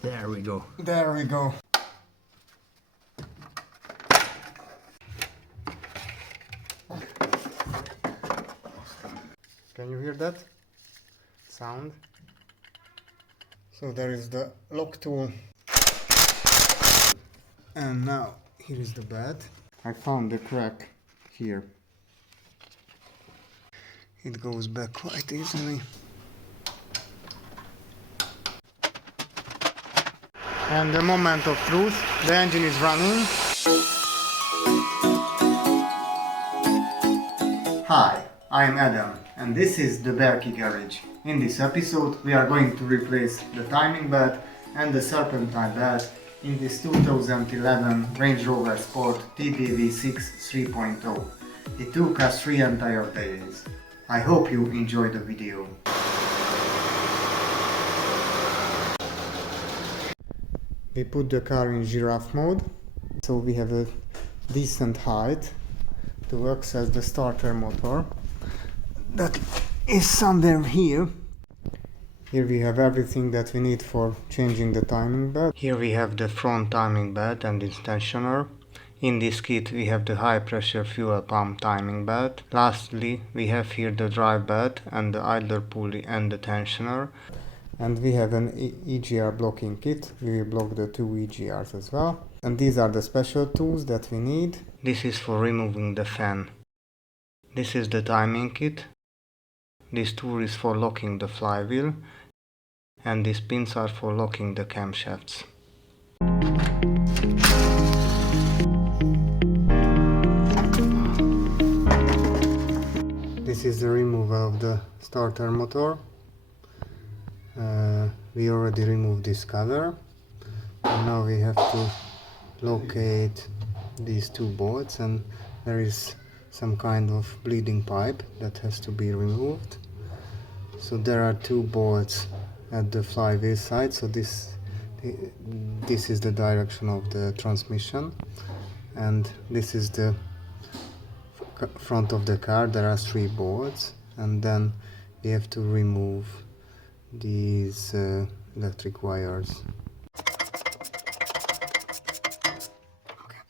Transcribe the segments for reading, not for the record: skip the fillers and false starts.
There we go. There we go. Can you hear that sound? So there is the lock tool. And now here is the bed. I found the crack here. It goes back quite easily. And the moment of truth, the engine is running. Hi, I'm Adam and this is the Berkey Garage. In this episode we are going to replace the timing bed and the serpentine bed in this 2011 Range Rover Sport TDV6 3.0. It took us 3 entire days. I hope you enjoy the video. We put the car in giraffe mode, so we have a decent height to access the starter motor. That is somewhere here. Here we have everything that we need for changing the timing bed. Here we have the front timing bed and its tensioner. In this kit we have the high pressure fuel pump timing bed. Lastly we have here the drive bed and the idler pulley and the tensioner. And we have an EGR blocking kit. We will block the 2 EGRs as well. And these are the special tools that we need. This is for removing the fan. This is the timing kit. This tool is for locking the flywheel. And these pins are for locking the camshafts. This is the removal of the starter motor. We already removed this cover, and now we have to locate these 2 bolts, and there is some kind of bleeding pipe that has to be removed. So there are 2 bolts at the flywheel side, so this is the direction of the transmission, and this is the front of the car. There are 3 bolts, and then we have to remove these electric wires. Okay.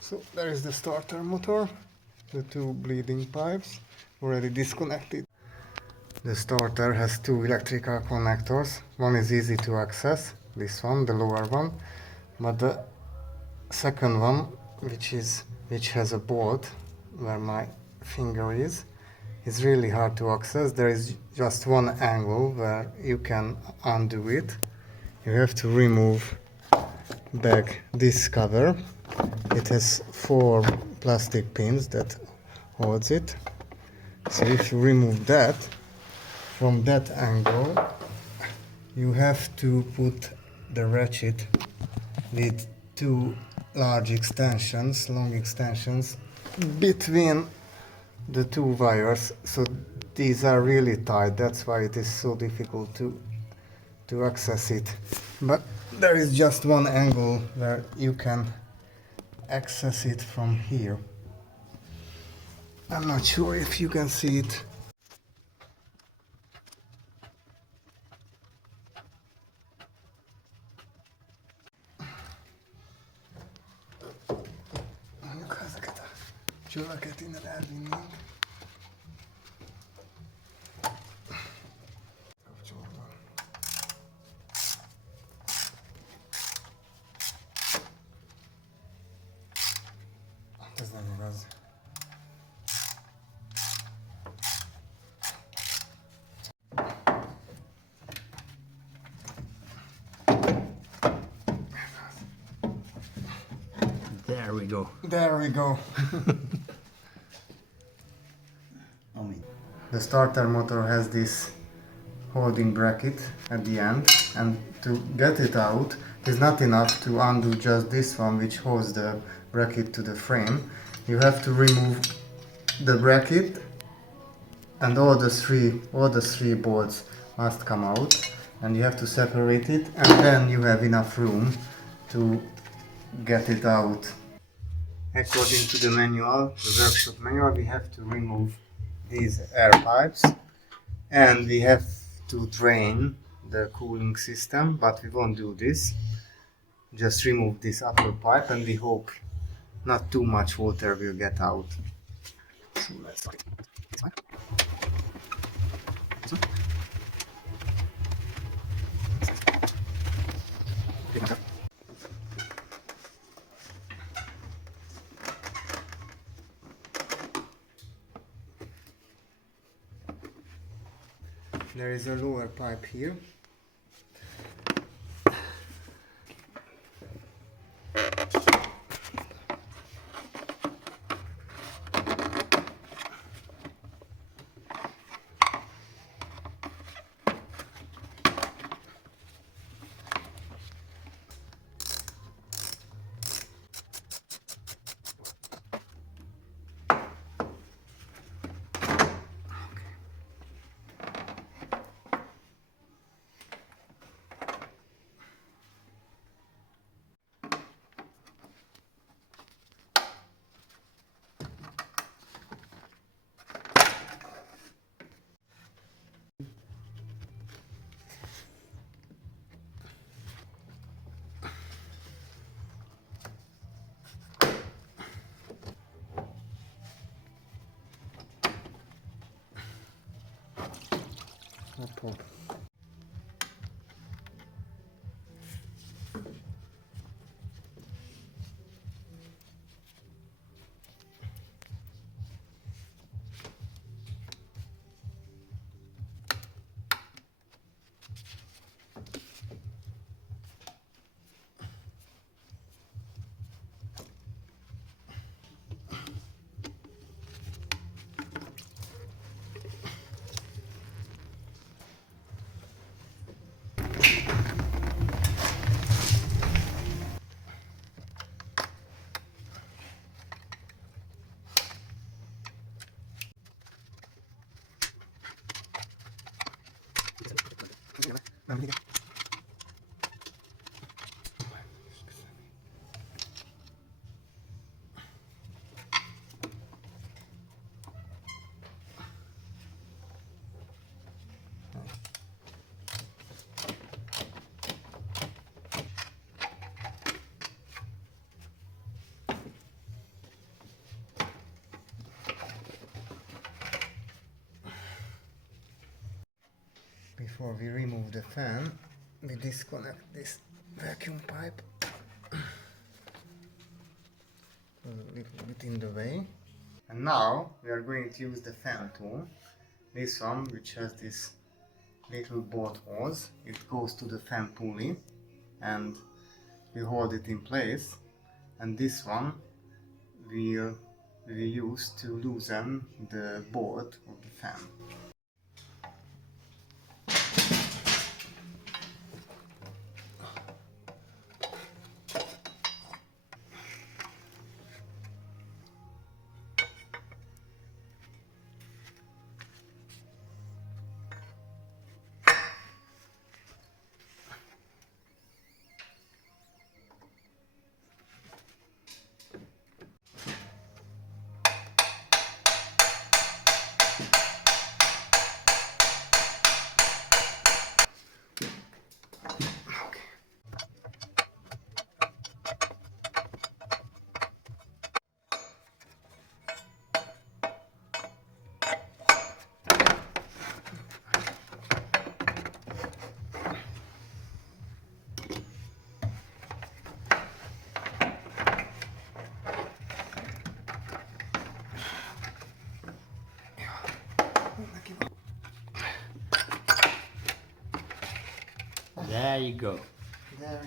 So there is the starter motor, the 2 bleeding pipes already disconnected. The starter has 2 electrical connectors. One is easy to access, this one, the lower one, but the second one, which has a bolt where my finger is really hard to access. There is just one angle where you can undo it. You have to remove back this cover. It has 4 plastic pins that holds it. So if you remove that, from that angle you have to put the ratchet with 2 large extensions, long extensions, between the 2 wires. So these are really tight, that's why it is so difficult to access it. But there is just one angle where you can access it from here. I'm not sure if you can see it. Mondjuk ezeket a csöveket innen elvinnénk. Kapcsolva. Ez nem igaz. There we go. There we go. The starter motor has this holding bracket at the end, and to get it out, it's not enough to undo just this one which holds the bracket to the frame. You have to remove the bracket, and all the three bolts must come out, and you have to separate it, and then you have enough room to get it out. According to the manual, the workshop manual, we have to remove these air pipes, and we have to drain the cooling system, but we won't do this. Just remove this upper pipe and we hope not too much water will get out. So let's try this one. This one. There is a lower pipe here. Pop. Before we remove the fan, we disconnect this vacuum pipe. A little bit in the way. And now we are going to use the fan tool. This one, which has this little bolt hose, it goes to the fan pulley and we hold it in place. And this one we use to loosen the bolt of the fan. There you go. There.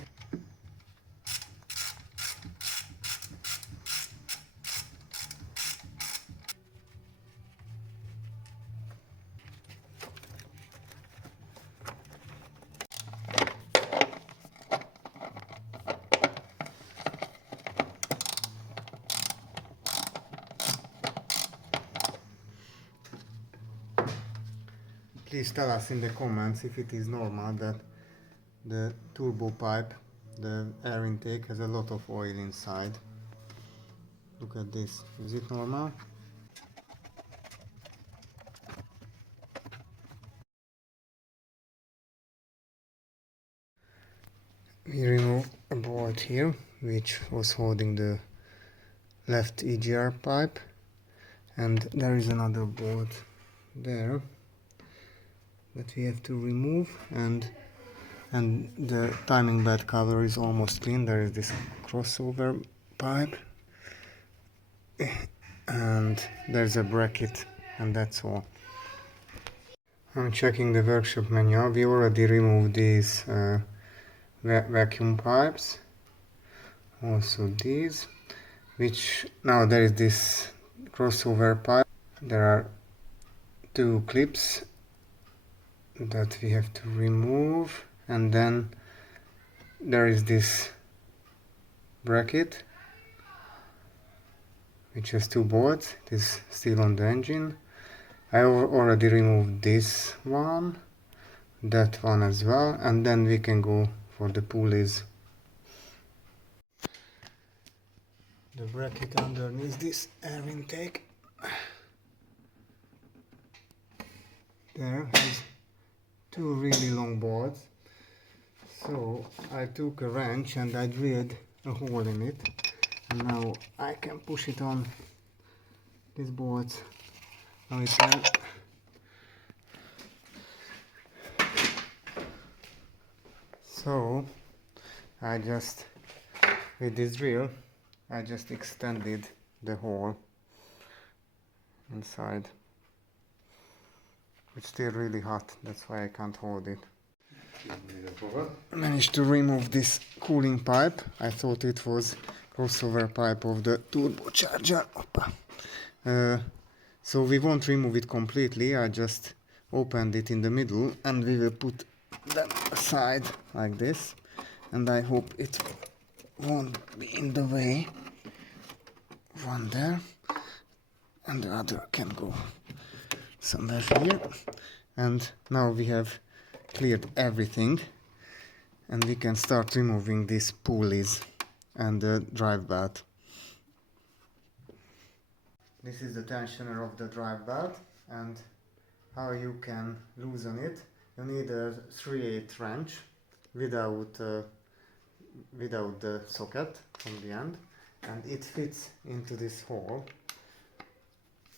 Please tell us in the comments if it is normal that the turbo pipe, the air intake, has a lot of oil inside. Look at this. Is it normal? We remove a bolt here which was holding the left EGR pipe, and there is another bolt there that we have to remove, and the timing belt cover is almost clean. There is this crossover pipe and there's a bracket, and that's all. I'm checking the workshop manual. We already removed these vacuum pipes, also these, which now there is this crossover pipe. There are two clips that we have to remove, and then there is this bracket which has two bolts. It is still on the engine. I already removed this one, that one as well, and then we can go for the pulleys. The bracket underneath this air intake there has two really long bolts, so I took a wrench and I drilled a hole in it, and now I can push it on these bolts. Now it can. So I just, with this drill, I just extended the hole inside. It's still really hot, that's why I can't hold it. I managed to remove this cooling pipe. I thought it was crossover pipe of the turbocharger. So we won't remove it completely. I just opened it in the middle, and we will put them aside like this, and I hope it won't be in the way. One there, and the other can go somewhere here. And now we have cleared everything, and we can start removing these pulleys and the drive belt. This is the tensioner of the drive belt, and how you can loosen it. You need a 3/8 wrench without the socket from the end, and it fits into this hole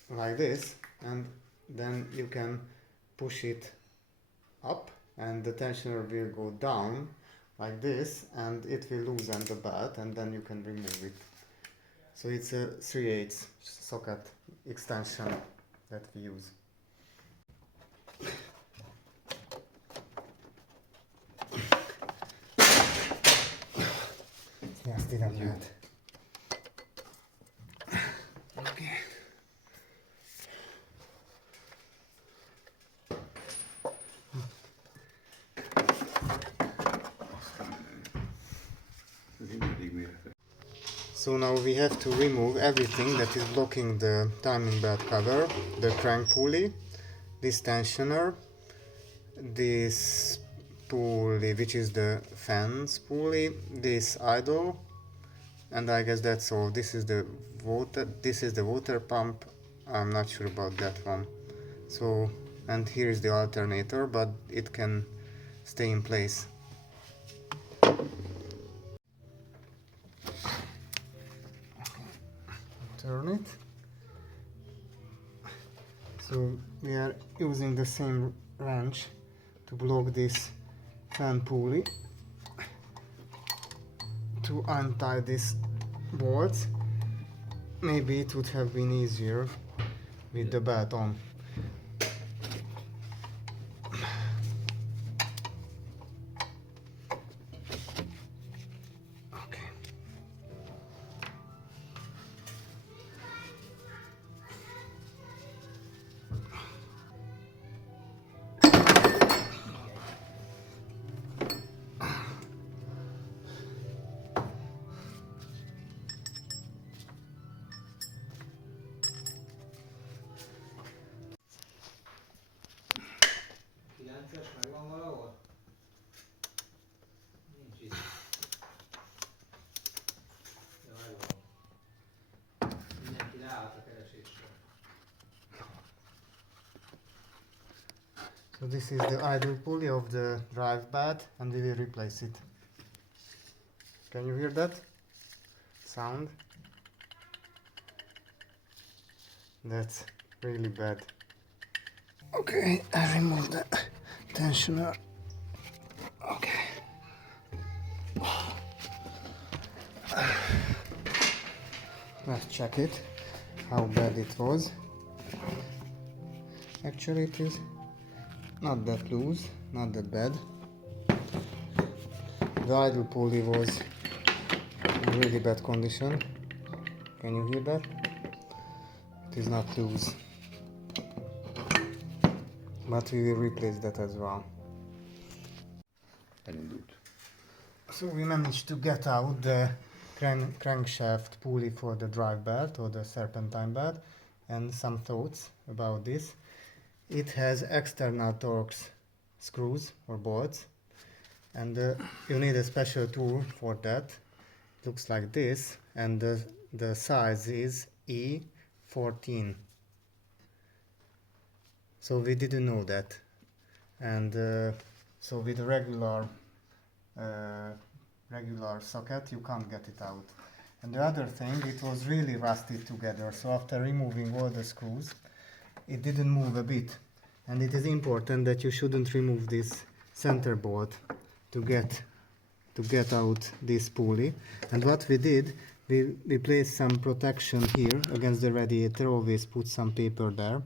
like this, and then you can push it up and the tensioner will go down like this, and it will loosen the belt, and then you can remove it. So it's a 3/8 socket extension that we use. Yes, didn't bad. Okay. So now we have to remove everything that is blocking the timing belt cover, the crank pulley, this tensioner, this pulley which is the fence pulley, this idle, and I guess that's all. This is the water pump. I'm not sure about that one. So, and here is the alternator, but it can stay in place. Turn it. So we are using the same wrench to block this fan pulley to untie this bolt. Maybe it would have been easier with the belt on. Megvan valahol? Nincs itt. De megvan. Mindenki ráállt a keresésre. So this is the idle pulley of the drive belt, and we will replace it. Can you hear that sound? That's really bad. Okay, I removed the tensioner. Okay. Let's check it, how bad it was. Actually it is not that loose, not that bad. The idle pulley was in really bad condition. Can you hear that? It is not loose. But we will replace that as well. So we managed to get out the crankshaft pulley for the drive belt or the serpentine belt, and some thoughts about this. It has external Torx screws or bolts, and you need a special tool for that. It looks like this, and the size is E14. So we didn't know that, and so with a regular socket you can't get it out. And the other thing, it was really rusted together, so after removing all the screws it didn't move a bit. And it is important that you shouldn't remove this center bolt to get out this pulley. And what we did, we placed some protection here against the radiator. Always put some paper there,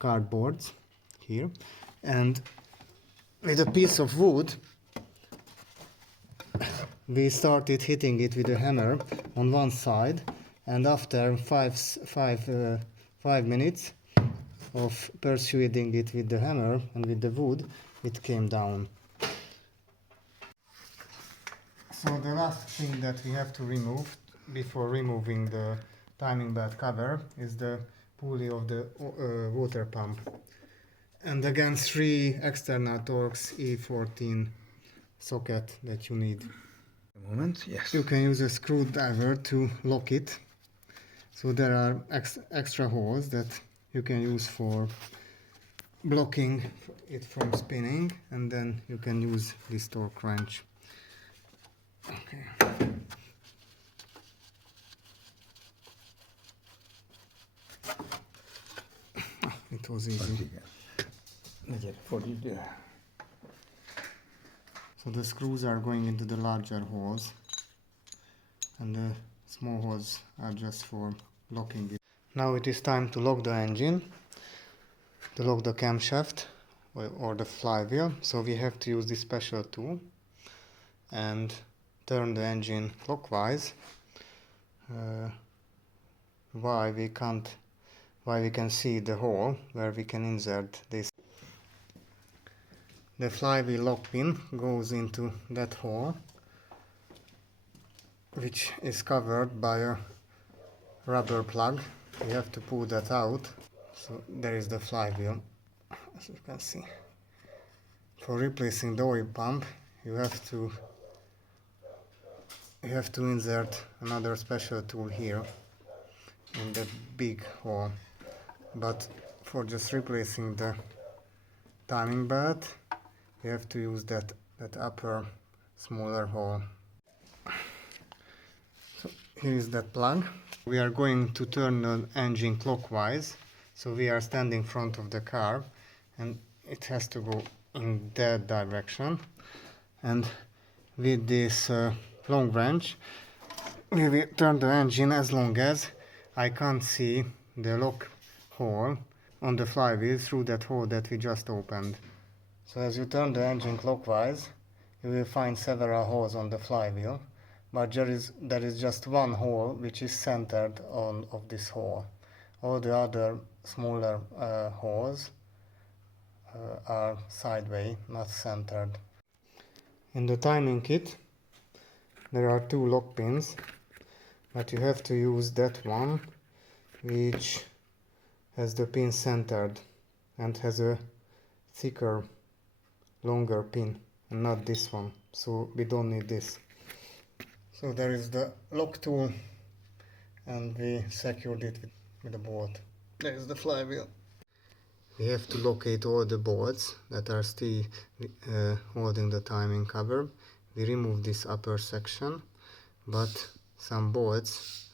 cardboards here, and with a piece of wood we started hitting it with a hammer on one side, and after five minutes of persuading it with the hammer and with the wood, it came down. So the last thing that we have to remove before removing the timing belt cover is the pulley of the water pump. And again, 3 external Torx E14 socket that you need. A moment, yes. You can use a screwdriver to lock it. So there are extra holes that you can use for blocking it from spinning, and then you can use this torque wrench. Okay. It was easy. So the screws are going into the larger holes, and the small holes are just for locking it. Now it is time to lock the engine, to lock the camshaft or the flywheel. So we have to use this special tool and turn the engine clockwise. Why we can see the hole where we can insert this. The flywheel lock pin goes into that hole, which is covered by a rubber plug. You have to pull that out. So there is the flywheel, as you can see. For replacing the oil pump, you have to insert another special tool here in that big hole. But for just replacing the timing belt, you have to use that upper smaller hole. So here is that plug. We are going to turn the engine clockwise, so we are standing in front of the car and it has to go in that direction. And with this long wrench we will turn the engine as long as I can't see the lock hole on the flywheel through that hole that we just opened. So as you turn the engine clockwise, you will find several holes on the flywheel, but there is just one hole which is centered of this hole. All the other smaller holes are sideways, not centered. In the timing kit there are 2 lock pins, but you have to use that one which has the pin centered and has a thicker, longer pin, and not this one, so we don't need this. So there is the lock tool, and we secured it with a bolt. There is the flywheel. We have to locate all the bolts that are still holding the timing cover. We remove this upper section but some bolts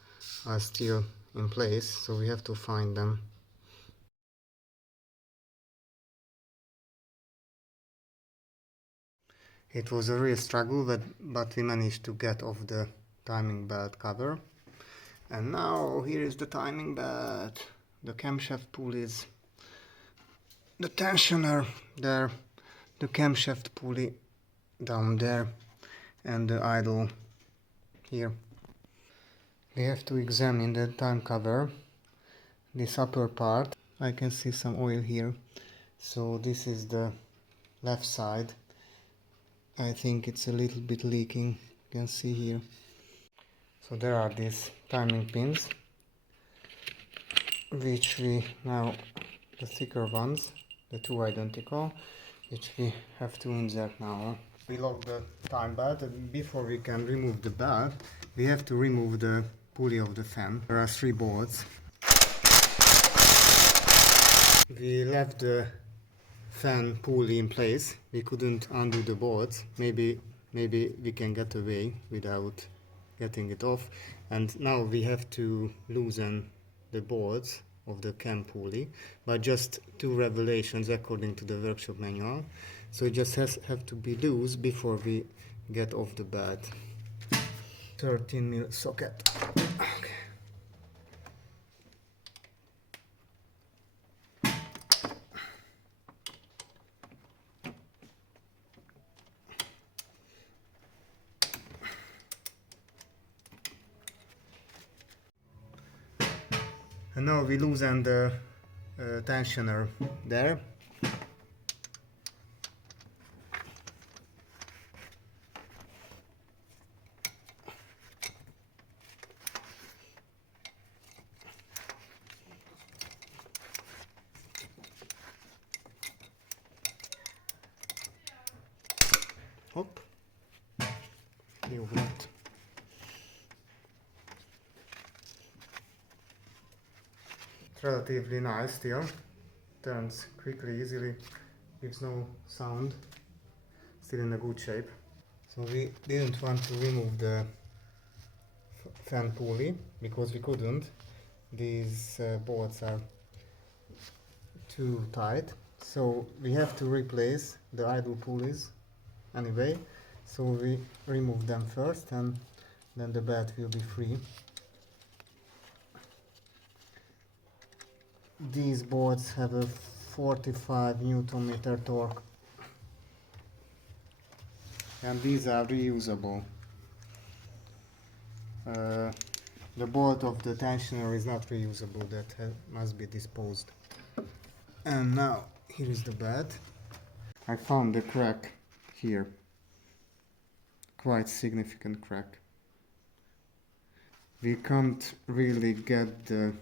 are still in place, so we have to find them. It was a real struggle, but we managed to get off the timing belt cover. And now here is the timing belt, the camshaft pulleys, the tensioner there, the camshaft pulley down there, and the idle here. We have to examine the time cover, this upper part. I can see some oil here, so this is the left side. I think it's a little bit leaking, you can see here. So there are these timing pins, which we now, the thicker ones, the two identical, which we have to insert now. We lock the time belt, and before we can remove the belt, we have to remove the pulley of the fan. There are 3 bolts. We left the fan pulley in place. We couldn't undo the bolts. Maybe we can get away without getting it off. And now we have to loosen the bolts of the cam pulley by just 2 revolutions according to the workshop manual. So it just have to be loose before we get off the belt. 13mm socket. Okay. And now we loosen the tensioner there. Hopp. Jó lett. Relatively nice still, turns quickly, easily, gives no sound, still in a good shape. So we didn't want to remove the fan pulley because we couldn't. These bolts are too tight, so we have to replace the idle pulleys anyway. So we remove them first, and then the belt will be free. These bolts have a 45 Newton-meter torque, and these are reusable. The bolt of the tensioner is not reusable, that must be disposed. And now here is the belt. I found a crack here, quite significant crack. We can't really get the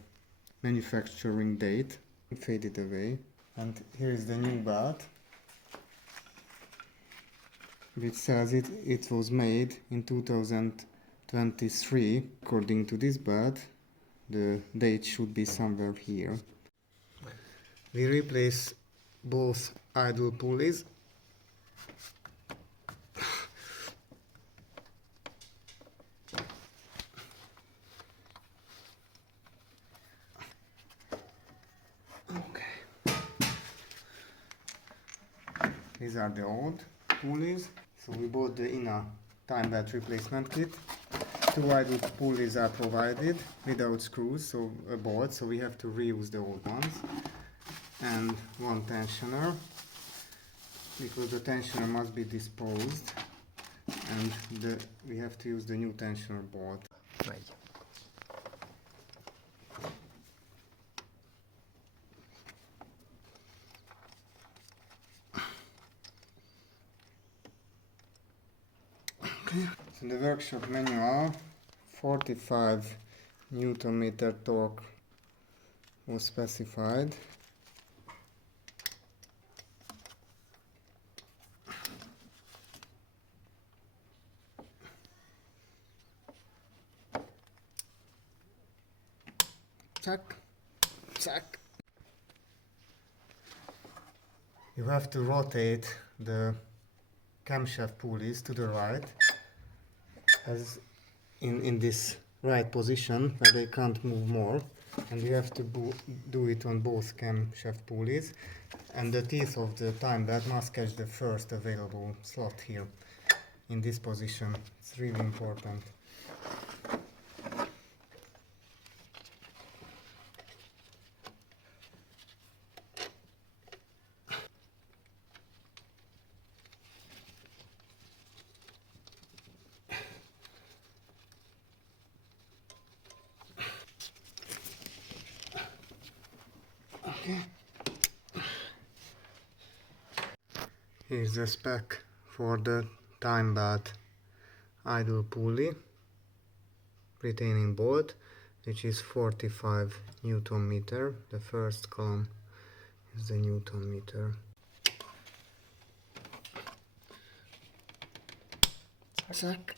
manufacturing date, it faded away. And here is the new belt, which says it was made in 2023. According to this belt, the date should be somewhere here. We replace both idle pulleys. These are the old pulleys. So we bought the inner time belt replacement kit. 2 idle pulleys are provided without screws, so a bolt, so we have to reuse the old ones. And 1 tensioner, because the tensioner must be disposed, and we have to use the new tensioner bolt. Megy. So the workshop manual, 45 Newton-meter torque was specified. Check, check. You have to rotate the camshaft pulleys to the right, as in this right position where they can't move more, and you have to do it on both camshaft pulleys, and the teeth of the time belt must catch the first available slot here in this position. It's really important. Okay. Here's the spec for the time belt idle pulley retaining bolt, which is 45 Newton meter. The first column is the Newton meter. Zack,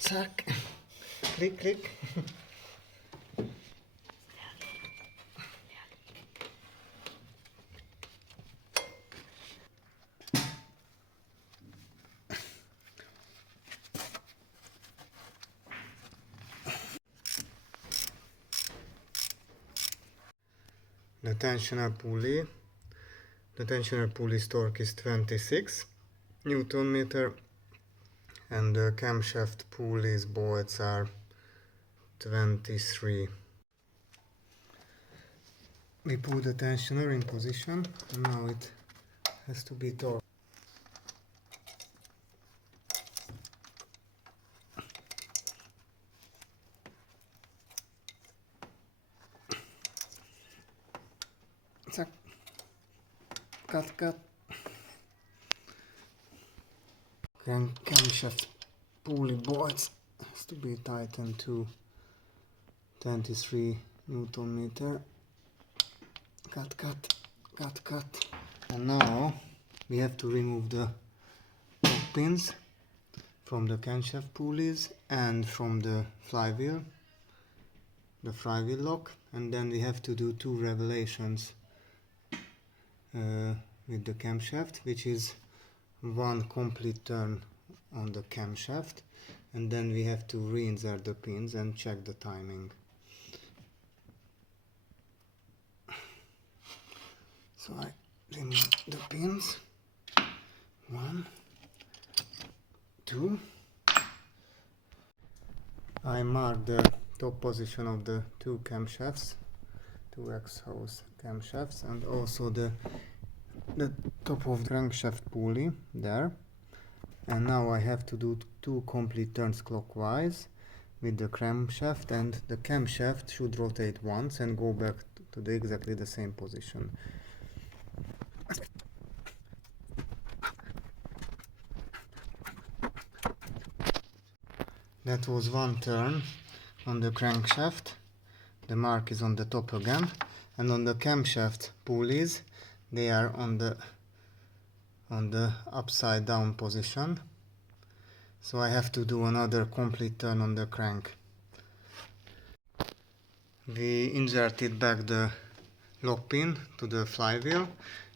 zack, click, click. The tensioner pulley. The tensioner pulley's torque is 26 Newton meter, and the camshaft pulley's bolts are 23. We put the tensioner in position, and now it has to be torqued. Zack. Cut, cut. Camshaft pulley bolts has to be tightened to 23 Newton meter. Cut, cut, cut, cut. And now we have to remove the lock pins from the camshaft pulleys and from the flywheel lock, and then we have to do 2 revelations with the camshaft, which is 1 complete turn on the camshaft, and then we have to reinsert the pins and check the timing. So I remove the pins. 1, 2. I mark the top position of the 2 camshafts, 2 X-hose camshafts, and also the top of the crankshaft pulley there. And now I have to do 2 complete turns clockwise with the crankshaft, and the camshaft should rotate once and go back to exactly the same position. That was 1 turn on the crankshaft. The mark is on the top again, and on the camshaft pulleys they are on the upside down position, so I have to do another complete turn on the crank. We inserted back the lock pin to the flywheel,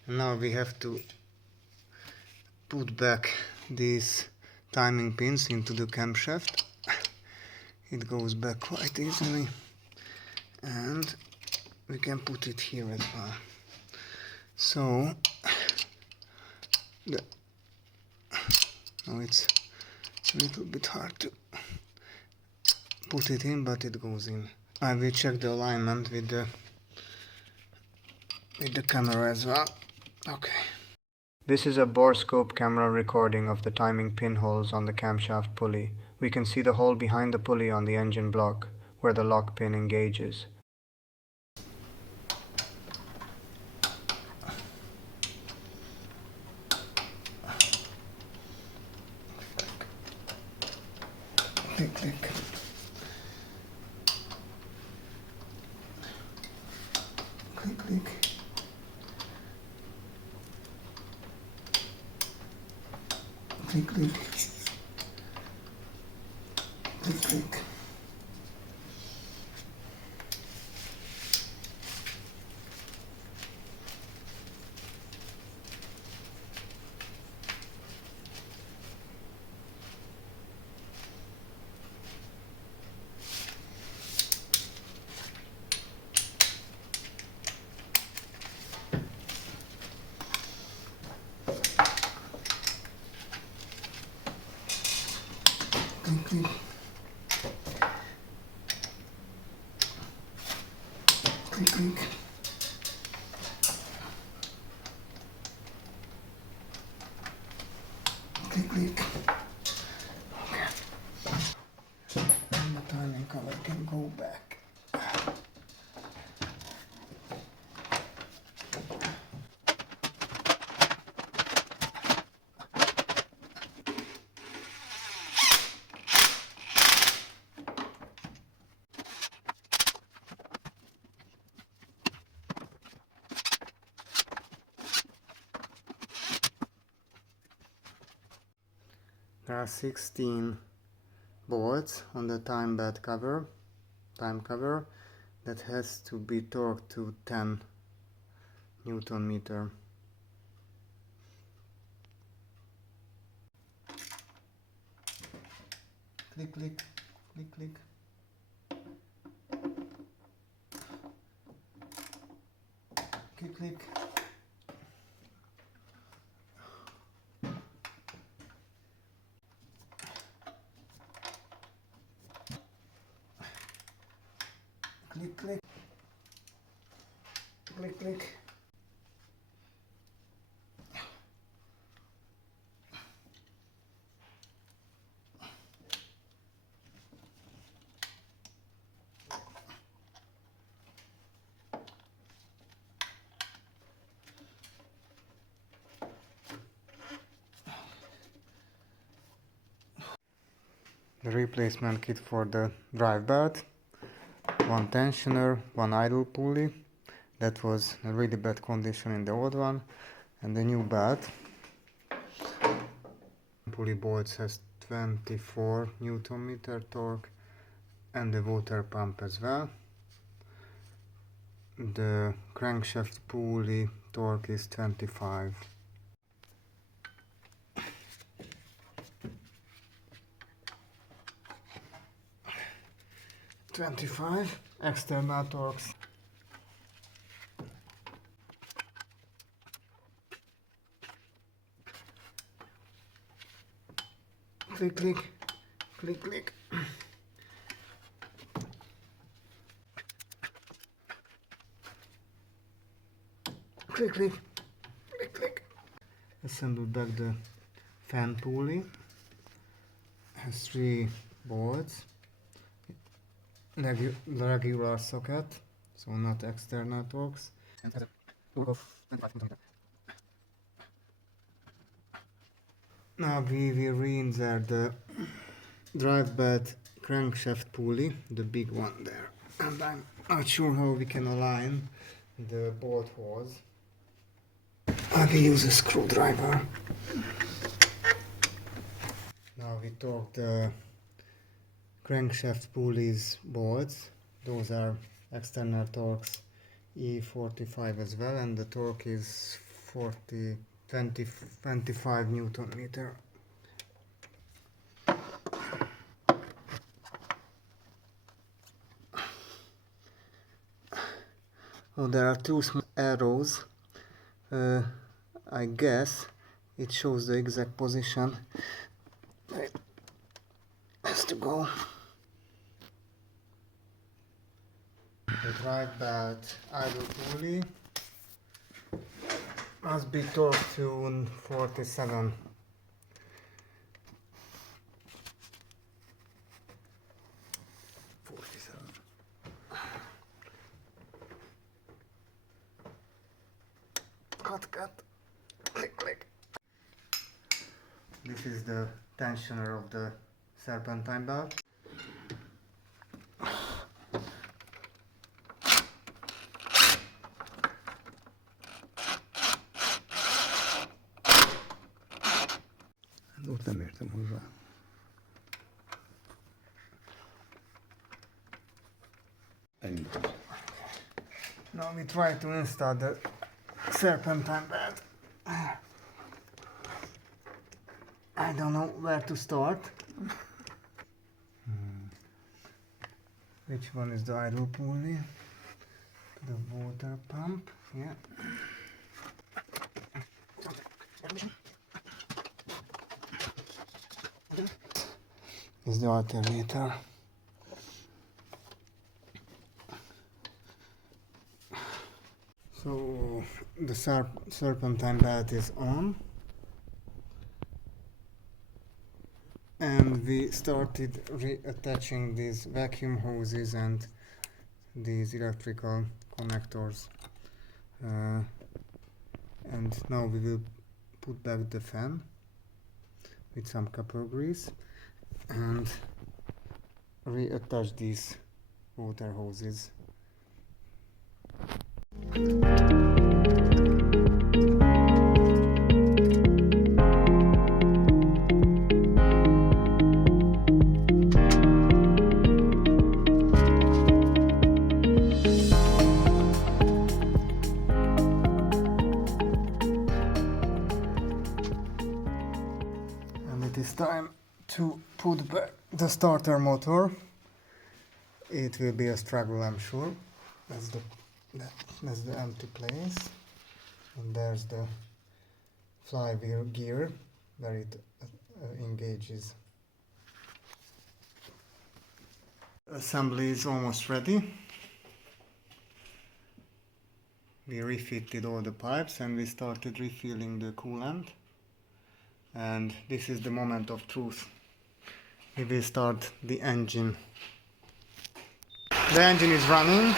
and now we have to put back these timing pins into the camshaft. It goes back quite easily, and we can put it here as well. So now it's a little bit hard to put it in, but it goes in. I will check the alignment with the camera as well. Okay. This is a borescope camera recording of the timing pinholes on the camshaft pulley. We can see the hole behind the pulley on the engine block, where the lock pin engages. Click, click. Click, click. Click, click. Click, click. Click, click. Click, click. Click, click. Okay. And the timing cover can go back. There are 16 bolts on the time cover that has to be torqued to 10 Newton meter. Click, click, click, click. Click, click. Click, click. Click, click. The replacement kit for the drive belt, one tensioner, one idle pulley that was in really bad condition in the old one, and the new belt. Pulley bolts has 24 Newton meter torque and the water pump as well. The crankshaft pulley torque is 25. External torques. Click, click, click, click. Click, click, click, click. Assemble back the fan pulley. Has 3 bolts. Regular socket, so not external torques. Now we will reinsert the drive belt crankshaft pulley, the big one there. And I'm not sure how we can align the bolt holes. I will use a screwdriver. Now we torque the crankshaft pulleys bolts. Those are external torques E45 as well, and the torque is 25 Newton meter. Oh, there are 2 small arrows. I guess it shows the exact position. It has to go. The drive belt idle pulley must be torqued to 47. Cut. Click, click. This is the tensioner of the serpentine belt. Ott nem értem hozzá. Ennyi. Now we try to install the serpentine belt. I don't know where to start. Which one is the idle pulley? The water pump, yeah. is the alternator. So the serpentine belt is on, and we started reattaching these vacuum hoses and these electrical connectors, and now we will put back the fan with some copper grease and reattach these water hoses. And it is time to put back the starter motor. It will be a struggle, I'm sure. That's the empty place, and there's the flywheel gear where it engages. Assembly is almost ready. We refitted all the pipes and we started refilling the coolant. And this is the moment of truth. We will start the engine. The engine is running.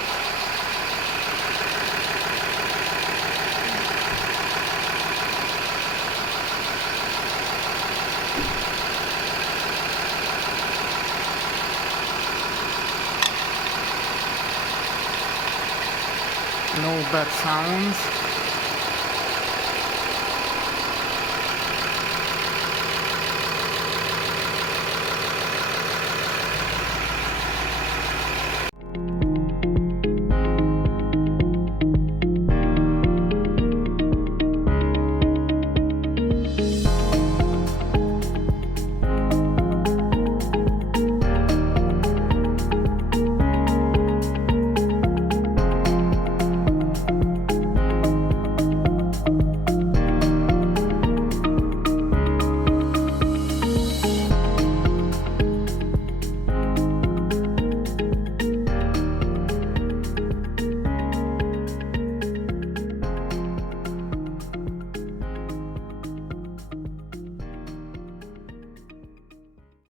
No bad sounds.